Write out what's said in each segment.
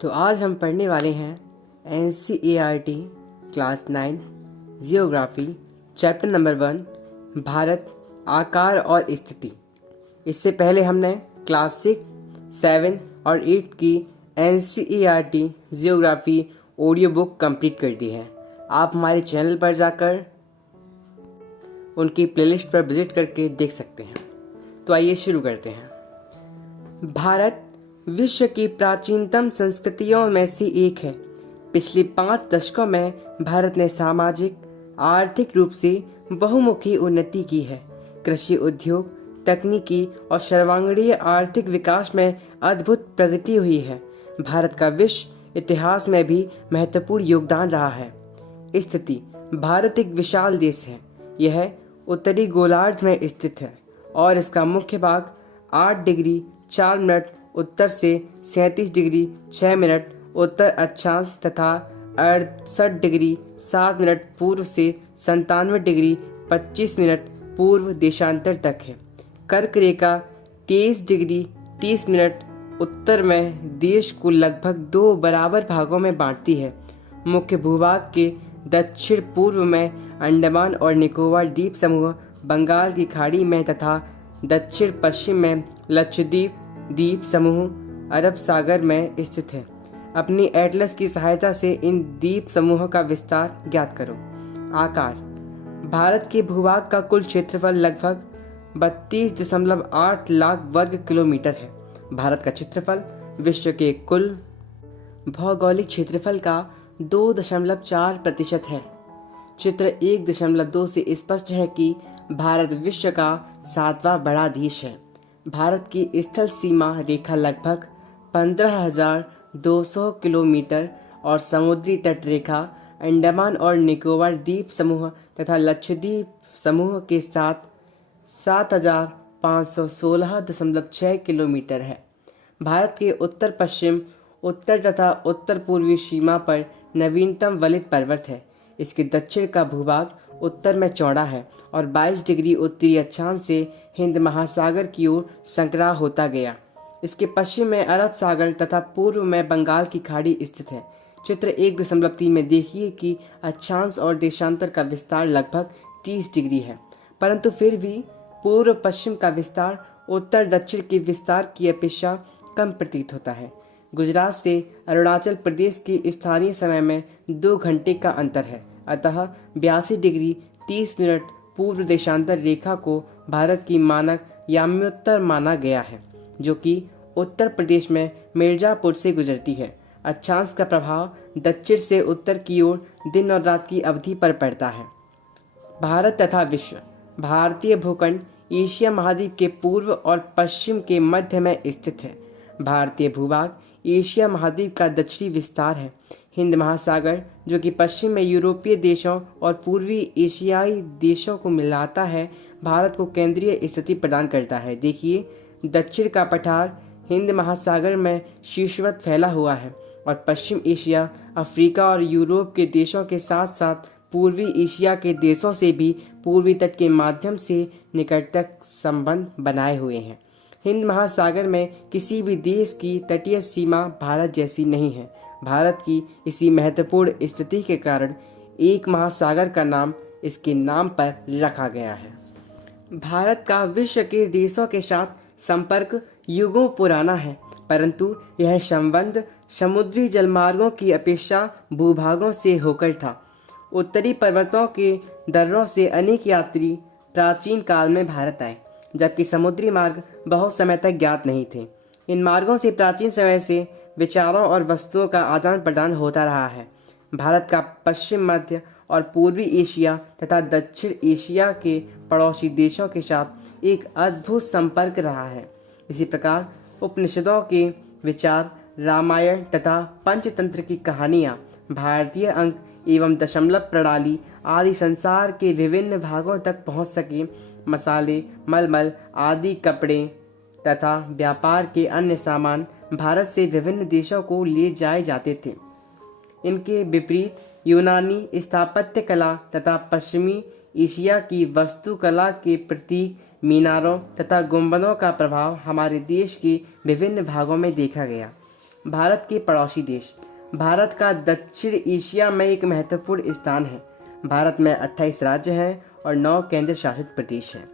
तो आज हम पढ़ने वाले हैं NCERT class 9 geography chapter number 1 Bharat आकार और स्थिति। इससे पहले हमने क्लास 6, 7 और 8 की NCERT geography audio book complete कर दी है। आप हमारे चैनल पर जाकर उनकी प्लेलिस्ट पर विजिट करके देख सकते हैं। तो आइए शुरू करते हैं। भारत विश्व की प्राचीनतम संस्कृतियों में से एक है। पिछले 5 दशकों में भारत ने सामाजिक आर्थिक रूप से बहुमुखी उन्नति की है। कृषि उद्योग, तकनीकी और सर्वांगीण आर्थिक विकास में अद्भुत प्रगति हुई है। भारत का विश्व इतिहास में भी महत्वपूर्ण योगदान रहा है। स्थिति: भारत एक विशाल देश है। यह उत्तरी गोलार्ध में स्थित है और इसका मुख्य भाग 8 डिग्री 4 मिनट उत्तर से 37 डिग्री 6 मिनट उत्तर अक्षांश तथा 68 डिग्री 7 मिनट पूर्व से 97 डिग्री 25 मिनट पूर्व देशांतर तक है। कर्क रेखा 23 डिग्री 30 मिनट उत्तर में देश को लगभग 2 बराबर भागों में बांटती है। मुख्य भूभाग के दक्षिण पूर्व में अंडमान और निकोबार द्वीप समूह बंगाल की खाड़ी में तथा दक्षिण पश्चिम में लक्षद्वीप द्वीप समूह अरब सागर में स्थित है। अपनी एटलस की सहायता से इन द्वीप समूहों का विस्तार ज्ञात करो। आकार: भारत के भूभाग का कुल क्षेत्रफल लगभग 32.8 लाख वर्ग किलोमीटर है। भारत का क्षेत्रफल विश्व के कुल भौगोलिक क्षेत्रफल का 2.4% है। चित्र 1.2 से स्पष्ट है कि भारत विश्व का 7वां बड़ा देश है। भारत की स्थल सीमा रेखा लगभग 15,200 किलोमीटर और समुद्री तट रेखा अंडमान और निकोबार द्वीप समूह तथा लक्षद्वीप समूह के साथ 7,516.6 किलोमीटर है। भारत के उत्तर पश्चिम, उत्तर तथा उत्तर पूर्वी सीमा पर नवीनतम वलित पर्वत है। इसके दक्षिण का भूभाग उत्तर में चौड़ा है और 22 डिग्री उत्तरी अक्षांश से हिंद महासागर की ओर संकरा होता गया। इसके पश्चिम में अरब सागर तथा पूर्व में बंगाल की खाड़ी स्थित है। चित्र 1.3 में देखिए कि अक्षांश और देशांतर का विस्तार लगभग 30 डिग्री है, परंतु फिर भी पूर्व पश्चिम का विस्तार उत्तर दक्षिण के विस्तार की अपेक्षा कम प्रतीत होता है। गुजरात से अरुणाचल प्रदेश के स्थानीय समय में 2 घंटे का अंतर है, अतः 82 डिग्री 30 मिनट पूर्व देशांतर रेखा को भारत की मानक याम्योत्तर माना गया है, जो कि उत्तर प्रदेश में मिर्जापुर से गुजरती है। अक्षांश का प्रभाव दक्षिण से उत्तर की ओर दिन और रात की अवधि पर पड़ता है। भारत तथा विश्व: भारतीय भूखंड एशिया महाद्वीप के पूर्व और पश्चिम के मध्य में स्थित है। भारतीय भूभाग एशिया महाद्वीप का दक्षिणी विस्तार है। हिंद महासागर, जो कि पश्चिम में यूरोपीय देशों और पूर्वी एशियाई देशों को मिलाता है, भारत को केंद्रीय स्थिति प्रदान करता है। देखिए, दक्षिण का पठार हिंद महासागर में शीर्षवत फैला हुआ है और पश्चिम एशिया, अफ्रीका और यूरोप के देशों के साथ साथ पूर्वी एशिया के देशों से भी पूर्वी तट के माध्यम से निकटतम संबंध बनाए हुए हैं। हिंद महासागर में किसी भी देश की तटीय सीमा भारत जैसी नहीं है। भारत की इसी महत्वपूर्ण स्थिति के कारण एक महासागर का नाम इसके नाम पर रखा गया है। भारत का विश्व के देशों के साथ संपर्क युगों पुराना है, परंतु यह संबंध समुद्री जलमार्गों की अपेक्षा भूभागों से होकर था। उत्तरी पर्वतों के दर्रों से अनेक यात्री प्राचीन काल में भारत आए, जबकि समुद्री मार्ग बहुत समय तक ज्ञात नहीं थे। इन मार्गों से प्राचीन समय से विचारों और वस्तुओं का आदान प्रदान होता रहा है। भारत का पश्चिम, मध्य और पूर्वी एशिया तथा दक्षिण एशिया के पड़ोसी देशों के साथ एक अद्भुत संपर्क रहा है। इसी प्रकार उपनिषदों के विचार, रामायण तथा पंचतंत्र की कहानियाँ, भारतीय अंक एवं दशमलव प्रणाली आदि संसार के विभिन्न भागों तक पहुँच सके। मसाले, मलमल आदि कपड़े तथा व्यापार के अन्य सामान भारत से विभिन्न देशों को ले जाए जाते थे। इनके विपरीत यूनानी स्थापत्य कला तथा पश्चिमी एशिया की वास्तुकला के प्रतीक मीनारों तथा गुंबदों का प्रभाव हमारे देश के विभिन्न भागों में देखा गया। भारत के पड़ोसी देश। भारत का दक्षिण एशिया में एक महत्वपूर्ण स्थान है। भारत में 28 राज्य हैं और 9 केंद्र शासित प्रदेश हैं।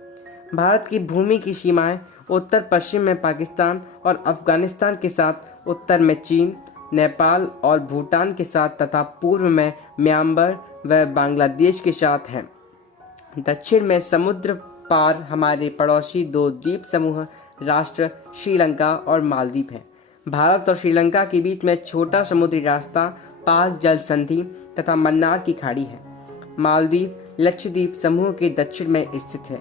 भारत की भूमि की सीमाएं उत्तर पश्चिम में पाकिस्तान और अफगानिस्तान के साथ, उत्तर में चीन, नेपाल और भूटान के साथ तथा पूर्व में म्यांमार व बांग्लादेश के साथ हैं। दक्षिण में समुद्र पार हमारे पड़ोसी 2 द्वीप समूह राष्ट्र श्रीलंका और मालदीव हैं। भारत और श्रीलंका के बीच में छोटा समुद्री रास्ता पाक जल संधि तथा मन्नार की खाड़ी है। मालदीव लक्षद्वीप समूह के दक्षिण में स्थित है।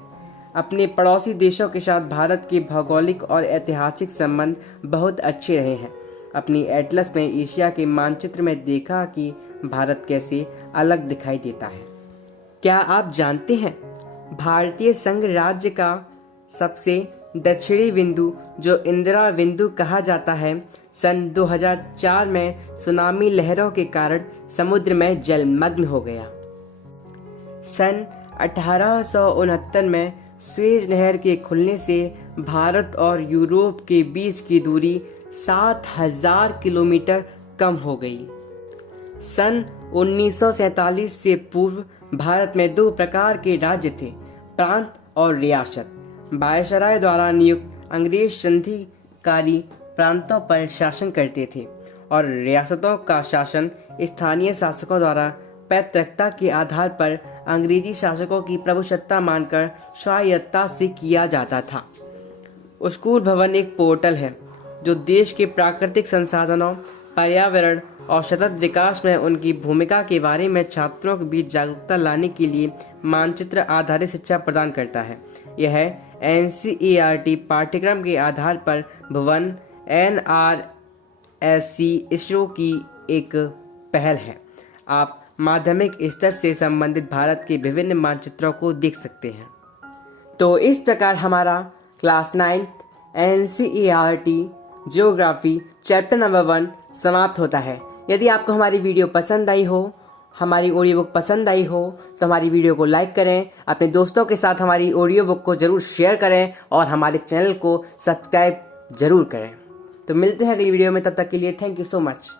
अपने पड़ोसी देशों के साथ भारत के भौगोलिक और ऐतिहासिक संबंध बहुत अच्छे रहे हैं। अपनी एटलस में एशिया के मानचित्र में देखा कि भारत कैसे अलग दिखाई देता है। क्या आप जानते हैं भारतीय संघ राज्य का सबसे दक्षिणी बिंदु, जो इंदिरा बिंदु कहा जाता है, सन 2004 में सुनामी लहरों के कारण समुद्र में जलमग्न हो गया। सन 1869 में स्वेज नहर के खुलने से भारत और यूरोप के बीच की दूरी 7000 किलोमीटर कम हो गई। सन 1947 से पूर्व भारत में 2 प्रकार के राज्य थे, प्रांत और रियासत। वायसराय द्वारा नियुक्त अंग्रेज संधिकारी प्रांतों पर शासन करते थे और रियासतों का शासन स्थानीय शासकों द्वारा पैतृकता के आधार पर अंग्रेजी शासकों की प्रभुसत्ता मानकर स्वायत्तता से किया जाता था। स्कूल भवन एक पोर्टल है जो देश के प्राकृतिक संसाधनों, पर्यावरण और सतत विकास में उनकी भूमिका के बारे में छात्रों के बीच जागरूकता लाने के लिए मानचित्र आधारित शिक्षा प्रदान करता है। यह NCERT पाठ्यक्रम के आधार पर भुवन NRSC इसरो की एक पहल है। आप माध्यमिक स्तर से संबंधित भारत के विभिन्न मानचित्रों को देख सकते हैं। तो इस प्रकार हमारा class 9 NCERT geography chapter number 1 समाप्त होता है। यदि आपको हमारी वीडियो पसंद आई हो, हमारी ऑडियो बुक पसंद आई हो, तो हमारी वीडियो को लाइक करें, अपने दोस्तों के साथ हमारी ऑडियो बुक को ज़रूर शेयर करें और हमारे चैनल को सब्सक्राइब ज़रूर करें। तो मिलते हैं अगली वीडियो में, तब तक के लिए थैंक यू सो मच।